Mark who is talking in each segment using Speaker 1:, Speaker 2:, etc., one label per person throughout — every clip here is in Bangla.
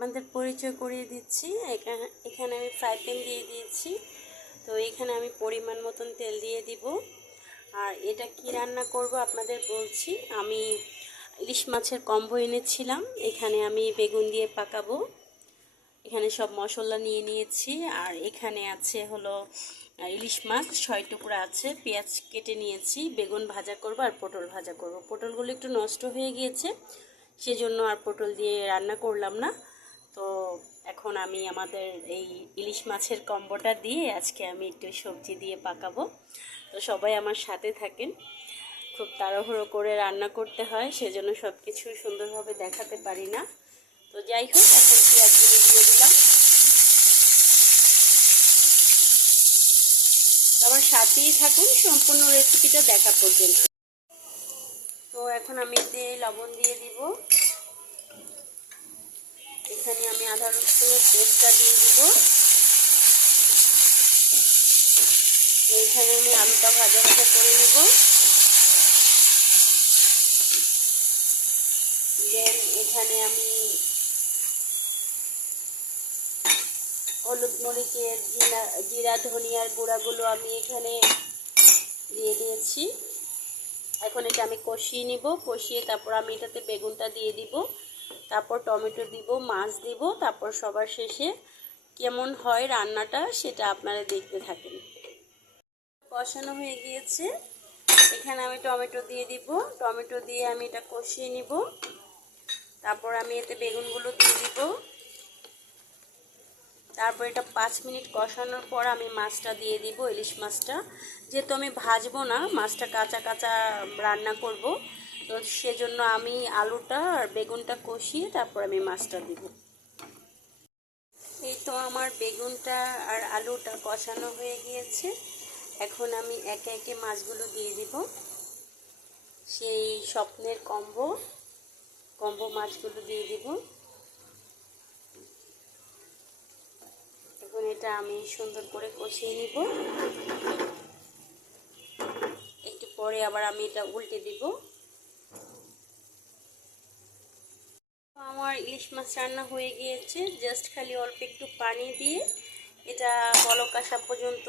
Speaker 1: আপনাদের পরিচয় করিয়ে দিচ্ছি। এখানে এখানে আমি ফ্রাই প্যান দিয়ে দিয়েছি। তো এখানে আমি পরিমাণ মতন তেল দিয়ে দিব। আর এটা কি রান্না করব আপনাদের বলছি। আমি ইলিশ মাছের কম্বো এনেছিলাম। এখানে আমি বেগুন দিয়ে পাকাবো। এখানে সব মশলা নিয়ে নিয়েছি। আর এখানে আছে হলো ইলিশ মাছ, ছয় টুকরা আছে। পেঁয়াজ কেটে নিয়েছি। বেগুন ভাজা করব আর পটল ভাজা করব। পটলগুলো একটু নষ্ট হয়ে গিয়েছে। সেজন্য আর পটল দিয়ে রান্না করলাম না। তো এখন আমি আমাদের এই ইলিশ মাছের কম্বোটা দিয়ে আজকে আমি একটু সবজি দিয়ে পাকাবো। তো সবাই আমার সাথে থাকেন। খুব তাড়াহুড়ো করে রান্না করতে হয়, সেজন্য সব কিছু সুন্দরভাবে দেখাতে পারি না। তো যাই হোক, এখন পেঁয়াজগুলো দিয়ে দিলাম। আমার সাথেই থাকুন, সম্পূর্ণ রেসিপিটা দেখা পর্যন্ত। তো এখন আমি এতে লবণ দিয়ে দিব। এখানে আমি আধা রসুনের পেস্টটা দিয়ে দিব। এইখানে আমি আলুটা ভাজা ভাজা করে নেব। দেন এখানে আমি হলুদ মরিচের জিরা জিরা, ধনিয়ার গুঁড়াগুলো আমি এখানে দিয়ে দিয়েছি। এখন এটা আমি কষিয়ে নিব। কষিয়ে তারপর আমি এটাতে বেগুনটা দিয়ে দিব। তারপর টমেটো দিব, মাছ দিব, তারপর সবার শেষে কেমন হয় রান্নাটা সেটা আপনারা দেখতে থাকেন। কষানো হয়ে গিয়েছে। এখানে আমি টমেটো দিয়ে দিব। টমেটো দিয়ে আমি এটা কষিয়ে নিব। তারপর আমি এতে বেগুনগুলো দিয়ে দিব। তারপর এটা পাঁচ মিনিট কষানোর পর আমি মাছটা দিয়ে দিব, ইলিশ মাছটা। যেহেতু আমি ভাজবো না, মাছটা কাঁচা কাঁচা রান্না করব তো সেজন্য আমি আলুটা আর বেগুনটা কষিয়ে তারপর আমি মাছটা দিব। এই তো আমার বেগুনটা আর আলুটা কষানো হয়ে গিয়েছে। এখন আমি একে একে মাছগুলো দিয়ে দিব। সেই স্বপ্নের কম্বো কম্বো মাছগুলো দিয়ে দিব। এখন এটা আমি সুন্দর করে কষিয়ে নিব। একটু পরে আবার আমি এটা উল্টে দিব আমার ইলিশ মাছ রান্না হয়ে গিয়েছে। জাস্ট খালি অল্প একটু পানি দিয়ে এটা বলক আসা পর্যন্ত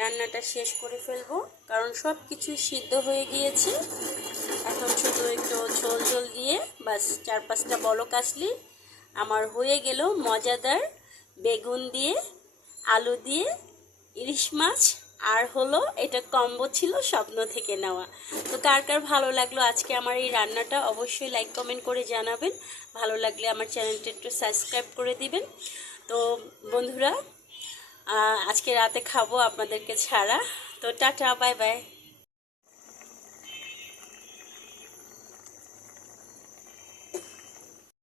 Speaker 1: রান্নাটা শেষ করে ফেলব। কারণ সব কিছু সিদ্ধ হয়ে গিয়েছে। এখন শুধু একটু ঝোল ঝোল দিয়ে বাস চার পাঁচটা বলক আসলে আমার হয়ে গেল মজাদার বেগুন দিয়ে, আলু দিয়ে ইলিশ মাছ। আর হলো, এটা কম্বো ছিল স্বপ্ন থেকে নেওয়া। তো কার কার ভালো লাগল আজকে আমার এই রান্নাটা অবশ্যই লাইক কমেন্ট করে জানাবেন। ভালো লাগলে আমার চ্যানেলটা একটু সাবস্ক্রাইব করে দিবেন। তো বন্ধুরা আজকে রাতে খাব আপনাদেরকে ছাড়া। তো টাটা বাই বাই